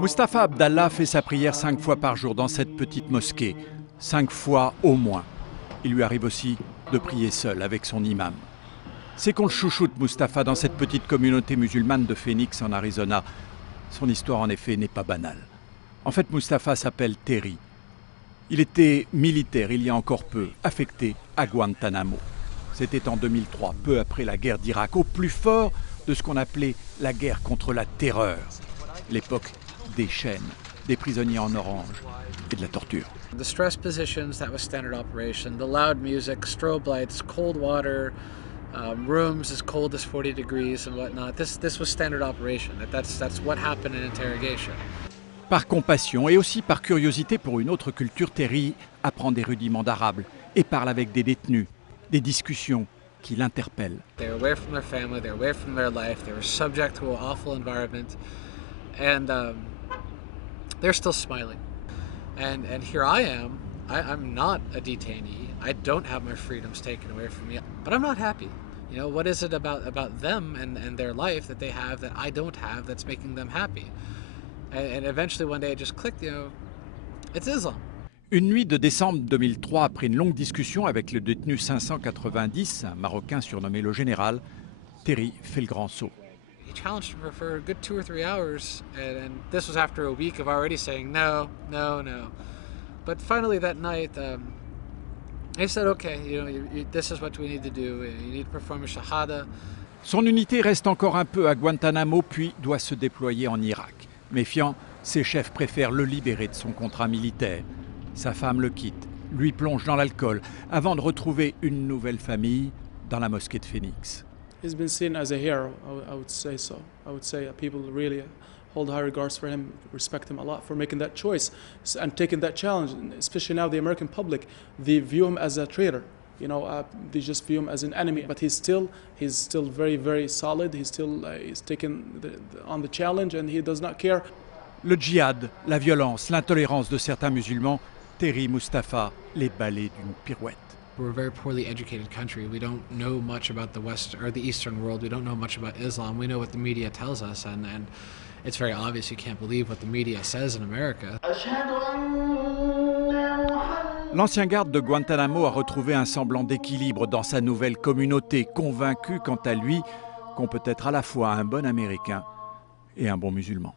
Mustapha Abdallah fait sa prière 5 fois par jour dans cette petite mosquée. 5 fois au moins. Il lui arrive aussi de prier seul avec son imam. C'est qu'on le chouchoute, Mustapha, dans cette petite communauté musulmane de Phoenix en Arizona. Son histoire, en effet, n'est pas banale. En fait, Mustapha s'appelle Terry. Il était militaire il y a encore peu, affecté à Guantanamo. C'était en 2003, peu après la guerre d'Irak, au plus fort de ce qu'on appelait la guerre contre la terreur. L'époque des chaînes, des prisonniers en orange et de la torture. The stress positions, that was standard operation. The loud music, strobe lights, cold water, rooms as cold as 40 degrees and whatnot. This was standard operation. That's what happened in interrogation. Par compassion et aussi par curiosité pour une autre culture, Terry apprend des rudiments d'arabe et parle avec des détenus, des discussions qui l'interpellent. They were away from their family, they were away from their life, they were subject to an awful environment, and they're still smiling. And here I am. I'm not a detainee. I don't have my freedoms taken away from me, but I'm not happy. You know, what is it about them and their life that they have that I don't have that's making them happy? And eventually one day it just clicked, you know, it's Islam. Une nuit de décembre 2003, après une longue discussion avec le détenu 590, un Marocain surnommé le Général, Terry fait le grand saut. He challenged him for a good 2 or 3 hours, and this was after a week of already saying no. But finally that night, he said, okay, you know, this is what we need to do. You need to perform a shahada. Son unité reste encore un peu à Guantanamo, puis doit se déployer en Irak. Méfiant, ses chefs préfèrent le libérer de son contrat militaire. Sa femme le quitte, lui plonge dans l'alcool, avant de retrouver une nouvelle famille dans la mosquée de Phoenix. He's been seen as a hero, I would say so. I would say people really hold high regards for him, respect him a lot for making that choice and taking that challenge. Especially now the American public, they view him as a traitor. You know, they just view him as an enemy. But he's still very, very solid. He's taking on the challenge and he does not care. Le djihad, la violence, l'intolérance de certains musulmans, Terry Mustapha les balaie d'une pirouette. We're a very poorly educated country. We don't know much about the West or the Eastern world. We don't know much about Islam. We know what the media tells us, and it's very obvious you can't believe what the media says in America. L'ancien garde de Guantanamo a retrouvé un semblant d'équilibre dans sa nouvelle communauté, convaincu quant à lui qu'on peut être à la fois un bon Américain et un bon musulman.